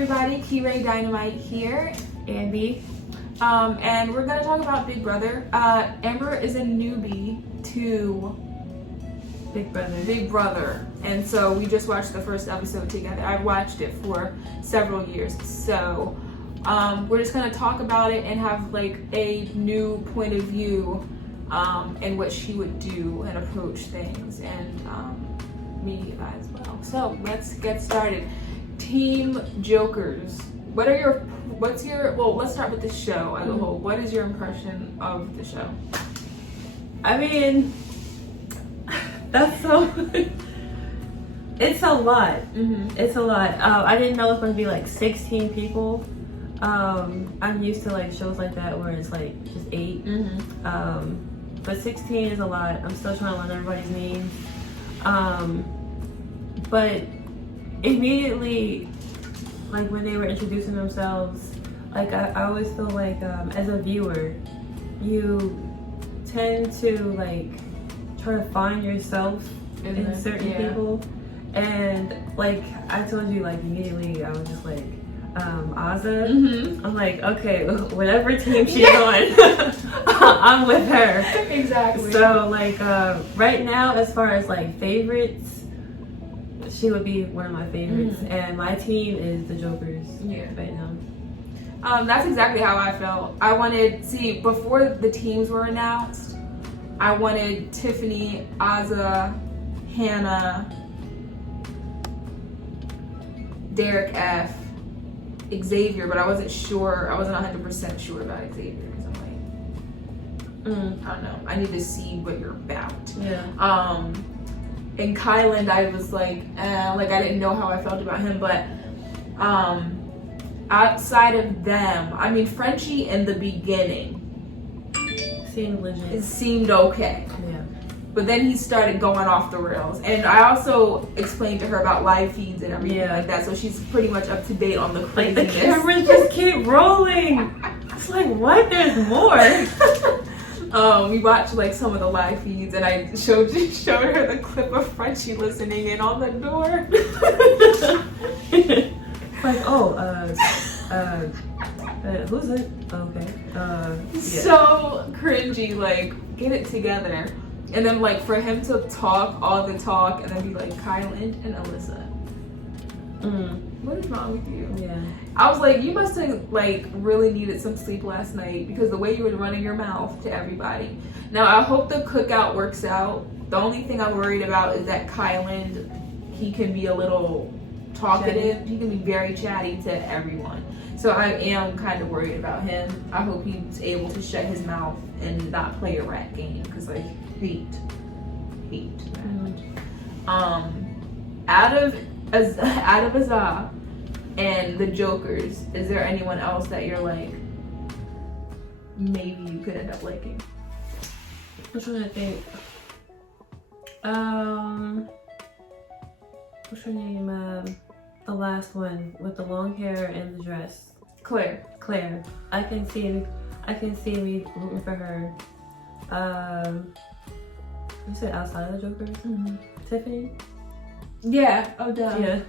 everybody, T-Ray Dynamite here, Andy. And we're gonna talk about Big Brother. Amber is a newbie to Big Brother, and so we just watched the first episode together. I've watched it for several years, so we're just gonna talk about it and have like a new point of view in what she would do and approach things, and me as well. So let's get started. Team Jokers. Let's start with the show as a whole. What is your impression of the show? I mean, that's so. It's a lot. It's a lot. I didn't know it was going to be like 16 people. I'm used to like shows like that where it's like just 8. But 16 is a lot. I'm still trying to learn everybody's names. But immediately, like when they were introducing themselves, like I always feel like as a viewer, you tend to like try to find yourself in certain people, and like I told you, like immediately I was just like Azah. I'm like, okay, whatever team she's on, I'm with her. Exactly. So like right now, as far as like favorites, she would be one of my favorites, and my team is the Jokers. Right now. That's exactly how I felt. Before the teams were announced, I wanted Tiffany, Azah, Hannah, Derek F, Xavier, but I wasn't sure. I wasn't 100% sure about Xavier because I'm like, I don't know. I need to see what you're about. And Kyland, I was like I didn't know how I felt about him, but outside of them, I mean, Frenchie in the beginning seemed legit. It seemed okay. Yeah. But then he started going off the rails. And I also explained to her about live feeds and everything like that, so she's pretty much up to date on the craziness. Like the cameras just keep rolling. It's like, what? There's more. We watched like some of the live feeds, and I showed her the clip of Frenchie listening in on the door. Like, who's it? Okay. Yeah. So cringy. Like, get it together. And then like for him to talk all the talk and then be like Kyland and Alyssa. What is wrong with you? Yeah. I was like, you must have like really needed some sleep last night, because the way you were running your mouth to everybody. Now I hope the cookout works out. The only thing I'm worried about is that Kyland, he can be a little talkative. Chatty. He can be very chatty to everyone. So I am kind of worried about him. I hope he's able to shut his mouth and not play a rat game, because I hate that. Out of Azah and the Jokers, is there anyone else that you're like, maybe you could end up liking? I'm trying to think. What's her name? The last one with the long hair and the dress. Claire. I can see me rooting for her. You said outside of the Jokers? Tiffany? Yeah. Oh, duh. Yeah.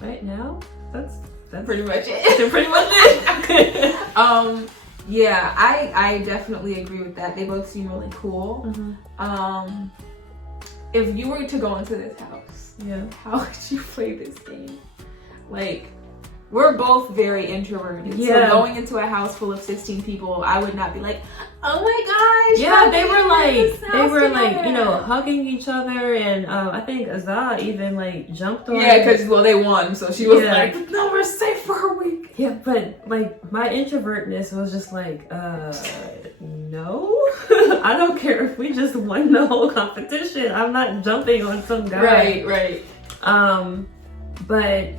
Right now, that's pretty much it. Pretty much it. Yeah, I definitely agree with that. They both seem really cool. If you were to go into this house, how would you play this game? Like, we're both very introverted. So going into a house full of 16 people, I would not be like, oh my gosh. Yeah, they were like, you know, hugging each other, and I think Azah even like jumped on. Yeah, because they won, so she was like, no, we're safe for a week. Yeah, but like my introvertness was just like, no, I don't care if we just won the whole competition. I'm not jumping on some guy. Right. But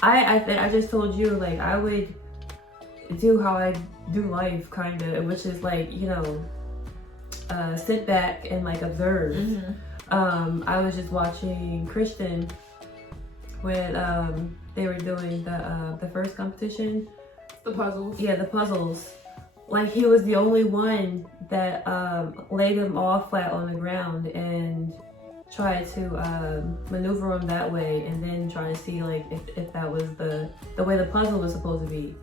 I just told you, like, I would do how I do life, kind of, which is like, you know, sit back and like observe. I was just watching Christian when they were doing the first competition. The puzzles. Yeah, the puzzles. Like, he was the only one that laid them all flat on the ground, and try to maneuver them that way, and then try to see like if that was the way the puzzle was supposed to be.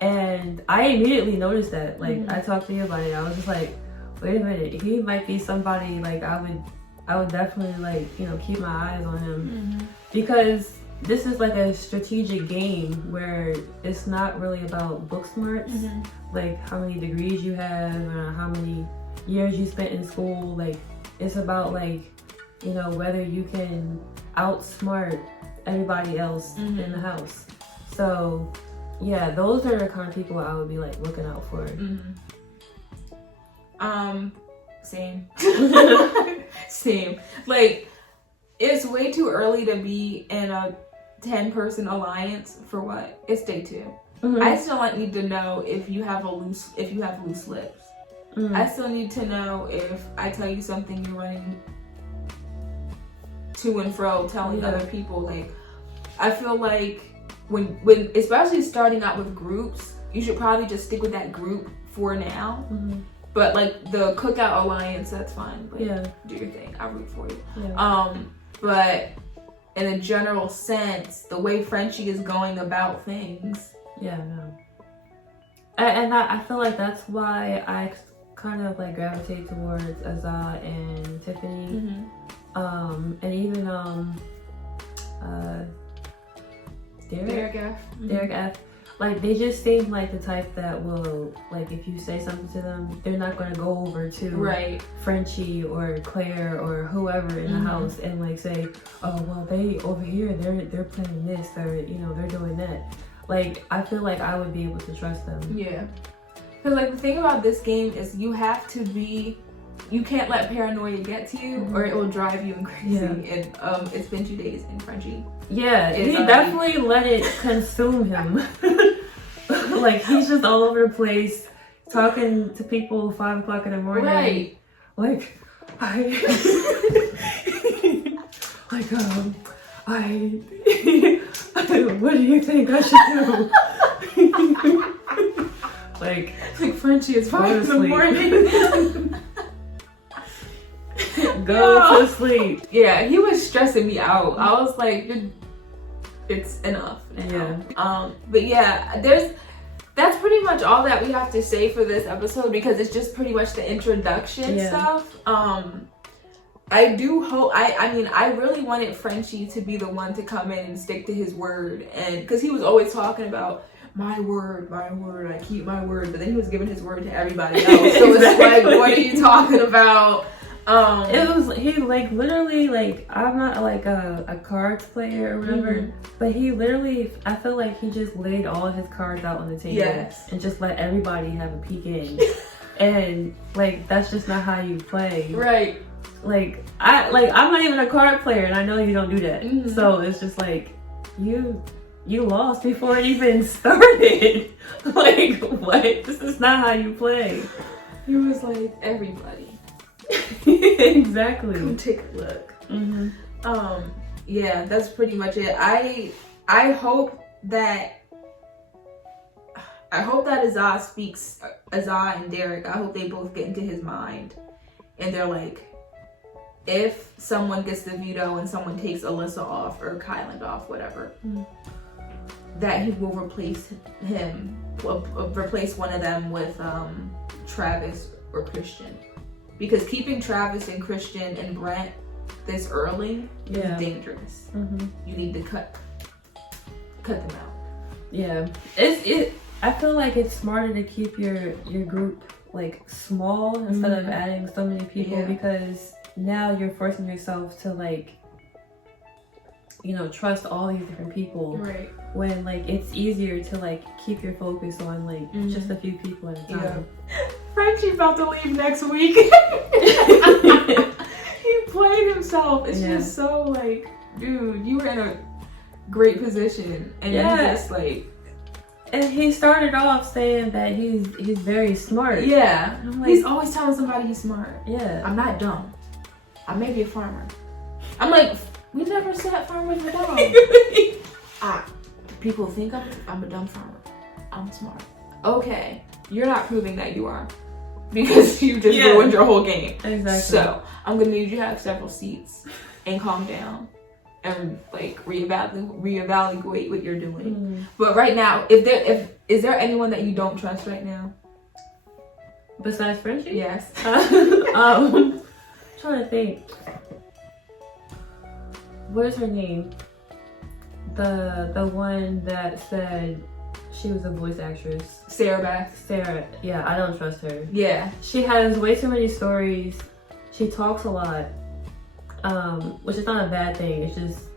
And I immediately noticed that. Like I talked to you about it. I was just like, wait a minute, he might be somebody like I would definitely like, you know, keep my eyes on him, because this is like a strategic game where it's not really about book smarts, like how many degrees you have, how many years you spent in school. Like it's about like, you know, whether you can outsmart everybody else in the house. So yeah, those are the kind of people I would be like looking out for. Same. Same. Like, it's way too early to be in a 10-person alliance for what? It's day 2. I still need to know if you have loose lips. I still need to know if I tell you something, you're running to and fro telling other people. Like, I feel like when especially starting out with groups, you should probably just stick with that group for now. But like the Cookout Alliance, that's fine. Like, do your thing. I root for you. But in a general sense, the way Frenchie is going about things. And I feel like that's why I kind of like gravitate towards Azah and Tiffany. And even Derek F. Like, they just seem like the type that will, like, if you say something to them, they're not going to go over to Frenchie or Claire or whoever in the house and like say, oh well, they over here they're playing this, or you know, they're doing that. Like, I feel like I would be able to trust them. Because like the thing about this game is you can't let paranoia get to you, or it will drive you crazy. And it's been 2 days in Frenchie. He definitely let it consume him. Like, he's just all over the place, talking to people 5 o'clock in the morning. Like, what do you think I should do? like Frenchie, it's 5 in the morning. Go to sleep. Yeah, he was stressing me out. I was like, it's enough now. But yeah, that's pretty much all that we have to say for this episode, because it's just pretty much the introduction stuff. I do hope, I really wanted Frenchie to be the one to come in and stick to his word, and because he was always talking about my word, I keep my word, but then he was giving his word to everybody else. So it's like, what are you talking about? He like literally, like, I'm not like a cards player or whatever, but he literally, I feel like he just laid all his cards out on the table and just let everybody have a peek in. And like, that's just not how you play. Like, I'm not even a card player, and I know you don't do that. So it's just like, you lost before it even started. Like, what? This is not how you play. He was like, everybody. Exactly. Come take a look. Yeah, that's pretty much it. I hope that Azah and Derek, I hope they both get into his mind, and they're like, if someone gets the veto and someone takes Alyssa off or Kyland off, whatever, that he will replace one of them with Travis or Christian. Because keeping Travis and Christian and Brent this early is dangerous. You need to cut them out. I feel like it's smarter to keep your group like small instead of adding so many people, because now you're forcing yourself to, like, you know, trust all these different people. When like it's easier to like keep your focus on like just a few people at a time. Frenchie's about to leave next week. He played himself. It's just so like, dude, you were in a great position, and you just like. And he started off saying that he's very smart. I'm like, he's always telling somebody he's smart. I'm not dumb. I may be a farmer. I'm like, we never said farmers were dumb. People think I'm a dumb farmer. I'm smart. Okay, you're not proving that you are. because you just ruined your whole game. Exactly. So I'm gonna need you to have several seats and calm down and like reevaluate what you're doing. But right now, is there anyone that you don't trust right now? Besides Frenchie? Yes. I'm trying to think. What is her name? The one that said she was a voice actress. Sarah. Yeah, I don't trust her. Yeah. She has way too many stories. She talks a lot. Which is not a bad thing. It's just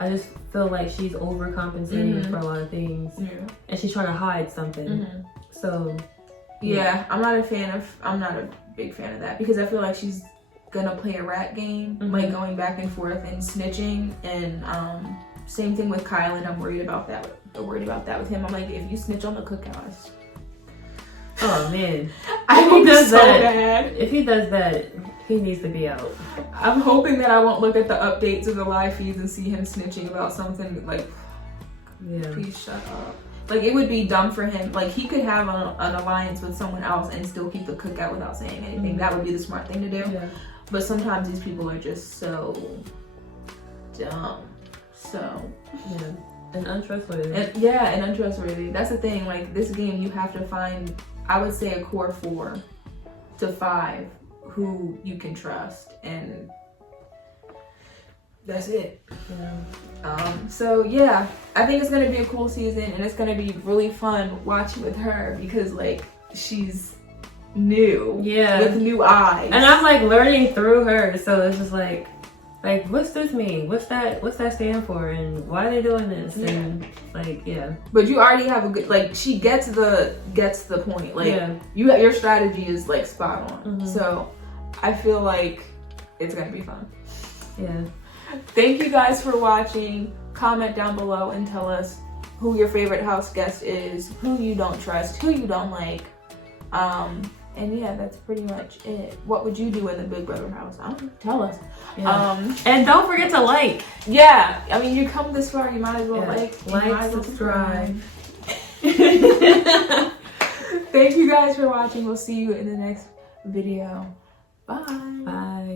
I just feel like she's overcompensating for a lot of things. Yeah. And she's trying to hide something. So yeah, I'm not a big fan of that because I feel like she's gonna play a rat game, like going back and forth and snitching, and same thing with Kyle, and I'm worried about that with him. I'm like, if you snitch on the cookout, oh man, if he does that, he needs to be out. I'm hoping that I won't look at the updates of the live feeds and see him snitching about something like, please shut up. Like, it would be dumb for him. Like, he could have an alliance with someone else and still keep the cookout without saying anything. That would be the smart thing to do. Yeah. But sometimes these people are just so dumb. So, and untrustworthy. And untrustworthy. That's the thing. Like, this game, you have to find, I would say, a core 4 to 5 who you can trust. And that's it. So yeah, I think it's gonna be a cool season, and it's gonna be really fun watching with her because like she's new, with new eyes, and I'm like learning through her. So it's just like what's this mean? What's that stand for? And why are they doing this? Yeah. And like But you already have a good she gets the point. Like your strategy is like spot on. So I feel like it's gonna be fun. Yeah. Thank you guys for watching. Comment down below and tell us who your favorite house guest is, who you don't trust, who you don't like. And yeah, that's pretty much it. What would you do in the Big Brother house? Tell us. Yeah. And don't forget to like. Yeah, I mean, you come this far, you might as well like, subscribe. Thank you guys for watching. We'll see you in the next video. Bye. Bye.